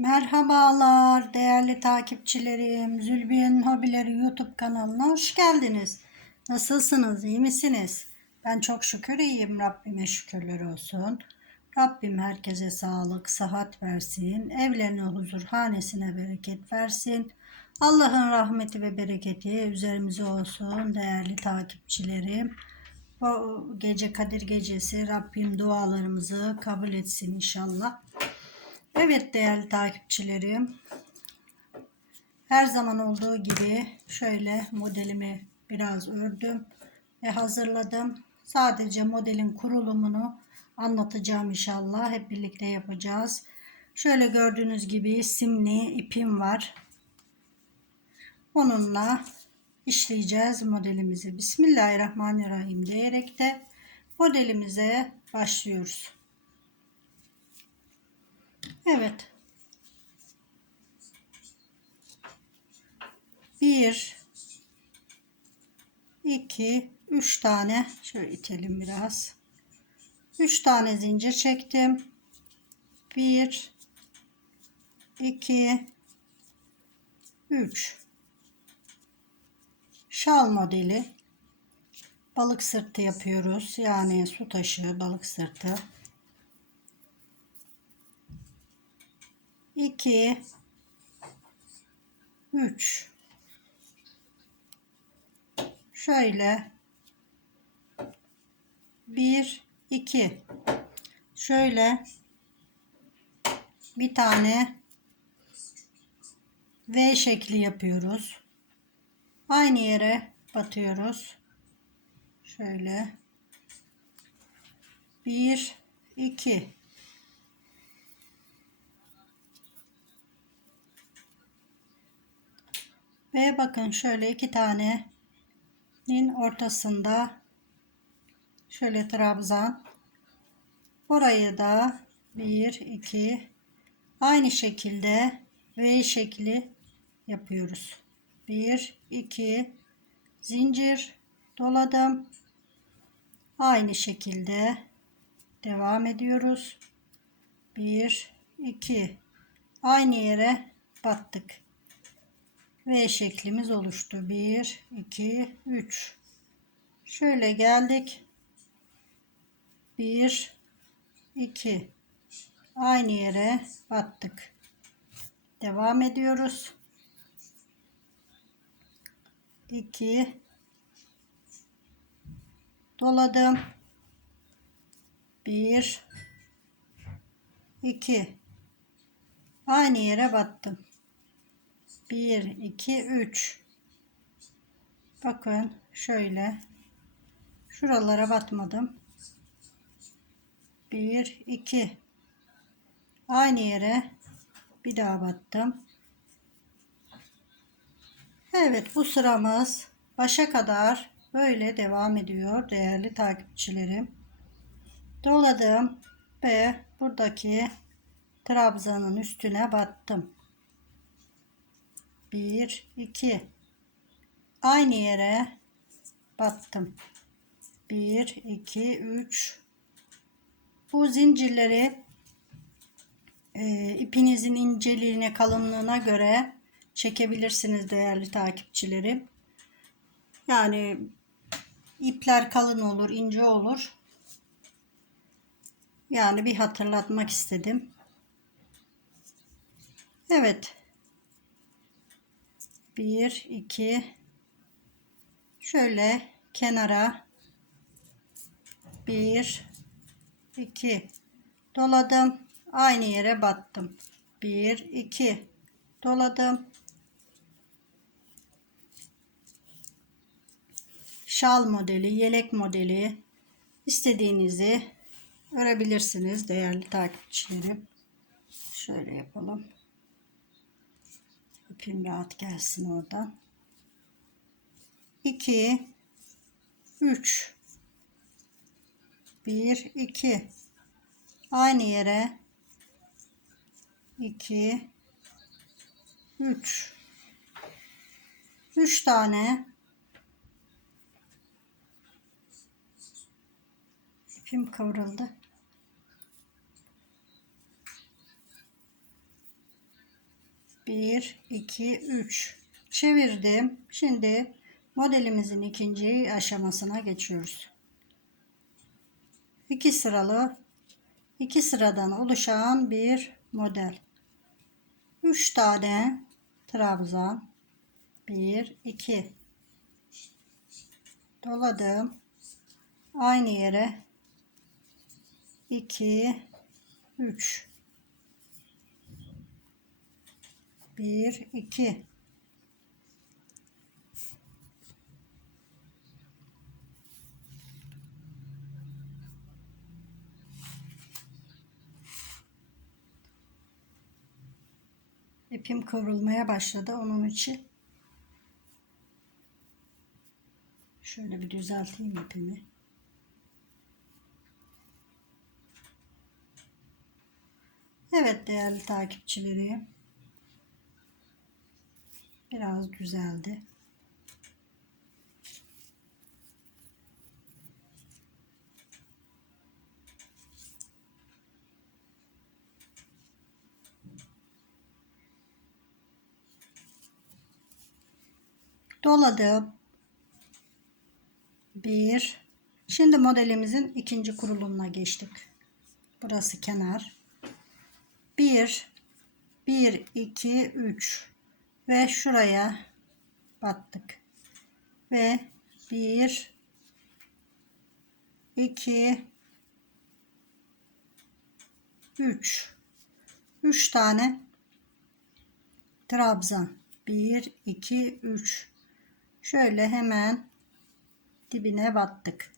Merhabalar değerli takipçilerim. Zülbiye'nin Hobileri YouTube kanalına hoş geldiniz. Nasılsınız? iyi misiniz? Ben çok şükür iyiyim. Rabbime şükürler olsun. Rabbim herkese sağlık, sıhhat versin. Evlerine huzur, hanesine bereket versin. Allah'ın rahmeti ve bereketi üzerimize olsun değerli takipçilerim. Bu gece Kadir gecesi Rabbim dualarımızı kabul etsin inşallah. Evet değerli takipçilerim. Her zaman olduğu gibi şöyle modelimi biraz ördüm ve hazırladım. Sadece modelin kurulumunu anlatacağım inşallah. Hep birlikte yapacağız. Şöyle gördüğünüz gibi simli ipim var. Onunla işleyeceğiz modelimizi. Bismillahirrahmanirrahim diyerek de modelimize başlıyoruz. Evet. Bir, iki, üç tane şöyle itelim biraz. Üç tane zincir çektim. Bir, iki, üç. Şal modeli. Balık sırtı yapıyoruz. Yani su taşı balık sırtı. 2 3 şöyle. 1 2 şöyle. Bir tane V şekli yapıyoruz. Aynı yere batıyoruz. Şöyle. 1 2 Ve bakın şöyle iki tanenin ortasında şöyle trabzan. Burayı da bir iki aynı şekilde V şekli yapıyoruz. Bir iki zincir doladım. Aynı şekilde devam ediyoruz. Bir iki aynı yere battık. V şeklimiz oluştu. 1, 2, 3. Şöyle geldik. 1, 2. Aynı yere battık. Devam ediyoruz. 2 doladım. 1 2 aynı yere battım. 1 2 3 bakın şöyle. Şuralara batmadım. 1 2 aynı yere bir daha battım. Evet bu sıramız başa kadar böyle devam ediyor değerli takipçilerim. Doladım ve buradaki trabzanın üstüne battım 1 2 aynı yere battım. 1 2 3 bu zincirleri e, ipinizin inceliğine kalınlığına göre çekebilirsiniz değerli takipçilerim. Yani ipler kalın olur ince olur. Yani bir hatırlatmak istedim. Evet 1 2 şöyle kenara. 1 2 doladım. Aynı yere battım. 1 2 doladım. Şal modeli yelek modeli. İstediğinizi örebilirsiniz değerli takipçilerim. Şöyle yapalım ipim rahat gelsin oradan. 2 3 1 2 aynı yere. 2 3 3 tane. İpim kıvrıldı. 1, 2, 3. Çevirdim. Şimdi modelimizin ikinci aşamasına geçiyoruz. 2 sıralı 2 sıradan oluşan bir model. 3 tane trabzan 1 2 doladım. Aynı yere 2 3 1 2 İpim kıvrılmaya başladı onun için şöyle bir düzelteyim ipimi. Evet değerli takipçilerim. Biraz düzeldi. Doladım. Bir. Şimdi modelimizin ikinci kurulumuna geçtik. Burası kenar. Bir. Bir, iki, üç. Ve şuraya battık. Ve bir, iki, üç. Üç tane trabzan. Bir, iki, üç. Şöyle hemen dibine battık.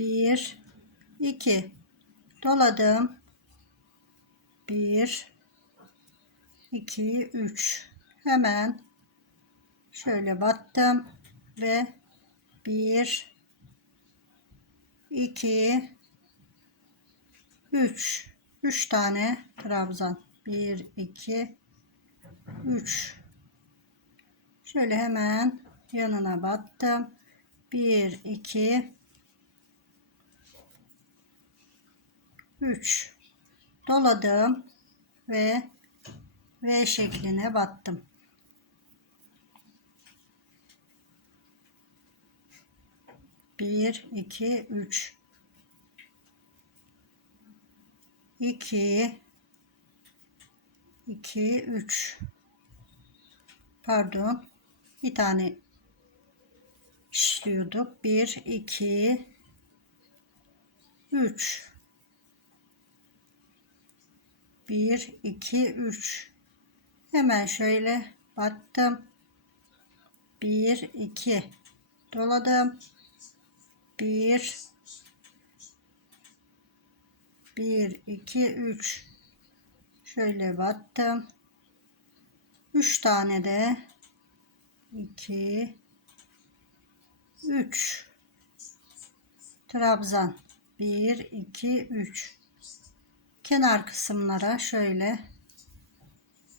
Bir, iki. Doladım. Bir, iki, üç. Hemen şöyle battım ve bir, iki, 3 3 tane trabzan 1 2 3 şöyle hemen yanına battım 1 2 3 doladım ve V şekline battım. Bir, iki, üç. 2 2 3 pardon bir tane işliyorduk 1 2 3 1 2 3 hemen şöyle battım. 1 2 doladım. 1 1 2 3 şöyle battım. 3 tane de. 2 3 trabzan. 1 2 3 kenar kısımlara şöyle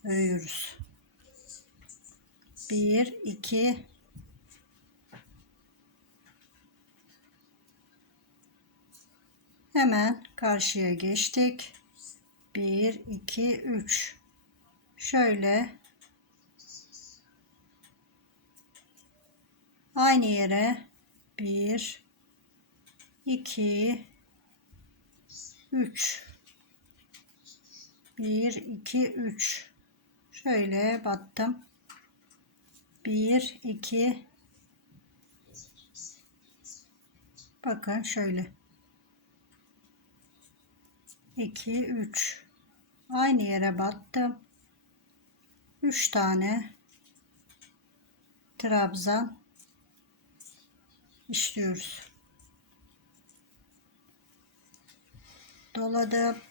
örüyoruz 1 2 Hemen karşıya geçtik. 1, 2, 3. Şöyle aynı yere 1, 2, 3. 1, 2, 3. Şöyle battım. 1, 2, bakın şöyle. 2 3 aynı yere battım. 3 tane. Trabzan. İşliyoruz. Doladım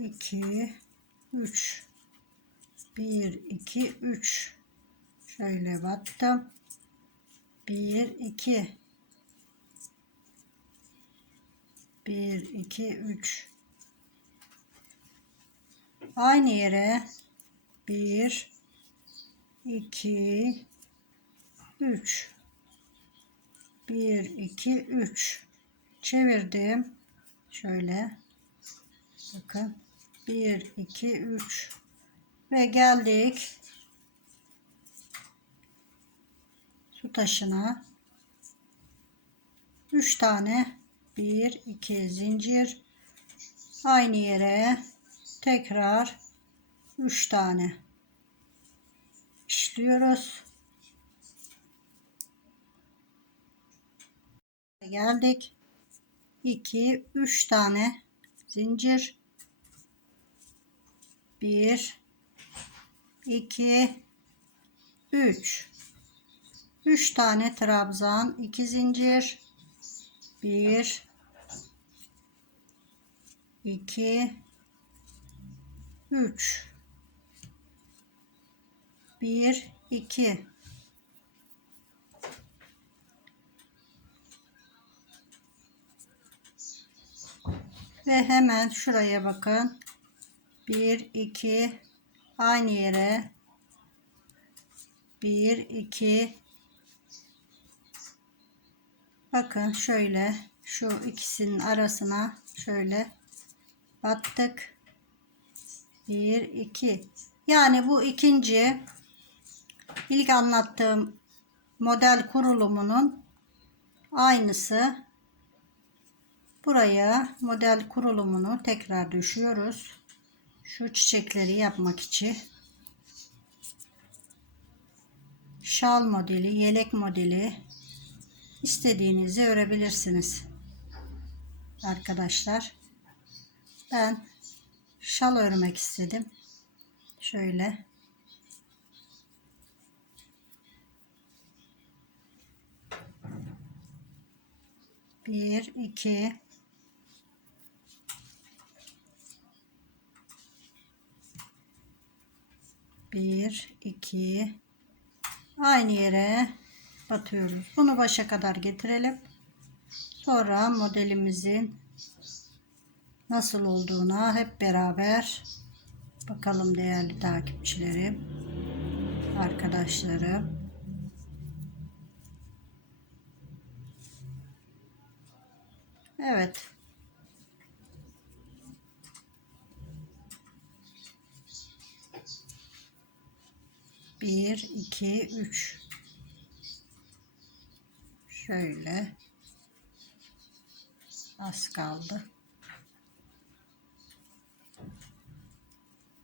2 3 1 2 3 şöyle battım 1 2 1 2 3 aynı yere. 1 2 3 1 2 3 çevirdim. Şöyle. Bakın 1 2 3 ve geldik. Su taşına. 3 tane. 1 2 zincir. Aynı yere tekrar 3 tane işliyoruz. Geldik. 2 3 tane zincir 1 2 3 3 tane trabzan 2 zincir. 1 2 3 1 2 ve hemen şuraya bakın 1 2 aynı yere. 1 2 bakın şöyle şu ikisinin arasına şöyle battık. 1 2 yani bu ikinci ilk anlattığım model kurulumunun aynısı. Buraya model kurulumunu tekrar düşüyoruz şu çiçekleri yapmak için şal modeli yelek modeli istediğinizi örebilirsiniz. Arkadaşlar ben şal örmek istedim. Şöyle. Bir iki bir iki. Aynı yere batıyoruz. Bunu başa kadar getirelim. Sonra modelimizin nasıl olduğuna hep beraber bakalım değerli takipçilerim arkadaşlarım. Evet bir iki üç. Şöyle. Az kaldı.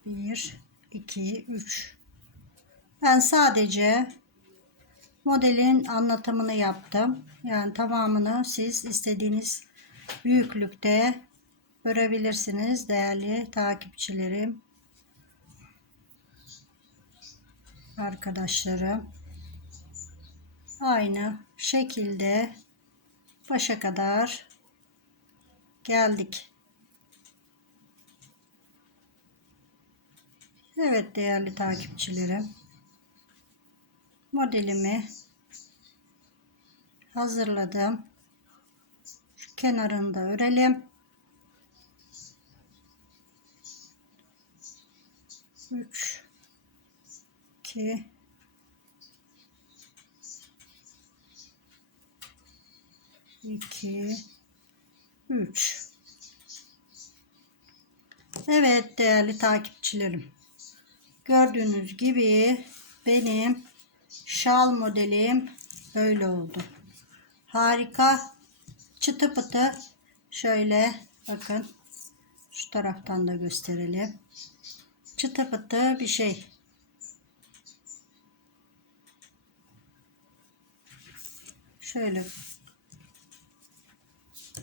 1 2 3 ben sadece modelin anlatımını yaptım. Yani tamamını siz istediğiniz büyüklükte görebilirsiniz değerli takipçilerim arkadaşlarım aynı şekilde başa kadar geldik Evet değerli takipçilerim. Modelimi hazırladım. Şu kenarını örelim. Üç, iki, iki, üç. Evet değerli takipçilerim. Gördüğünüz gibi benim şal modelim böyle oldu. Harika. Çıtı pıtı. Şöyle bakın. Şu taraftan da gösterelim. Çıtı pıtı bir şey. Şöyle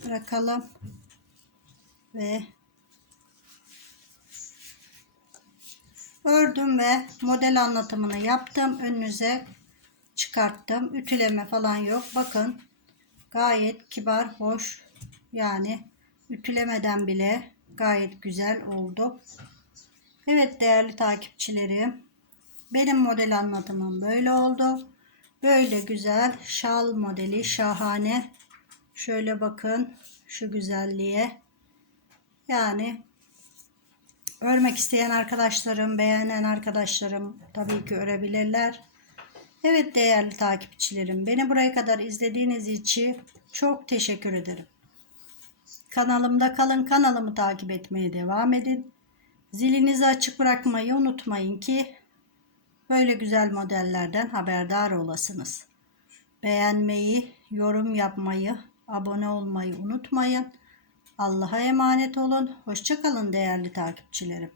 bırakalım ve ördüm ve model anlatımını yaptım önünüze çıkarttım. Ütüleme falan yok. Bakın gayet kibar, hoş. Yani ütülemeden bile gayet güzel oldu. Evet değerli takipçilerim. Benim model anlatımım böyle oldu. Böyle güzel şal modeli şahane. Şöyle bakın şu güzelliğe. Yani örmek isteyen arkadaşlarım, beğenen arkadaşlarım tabii ki örebilirler. Evet değerli takipçilerim, beni buraya kadar izlediğiniz için çok teşekkür ederim. Kanalımda kalın, kanalımı takip etmeye devam edin. Zilinizi açık bırakmayı unutmayın ki böyle güzel modellerden haberdar olasınız. Beğenmeyi, yorum yapmayı, abone olmayı unutmayın. Allah'a emanet olun. Hoşçakalın değerli takipçilerim.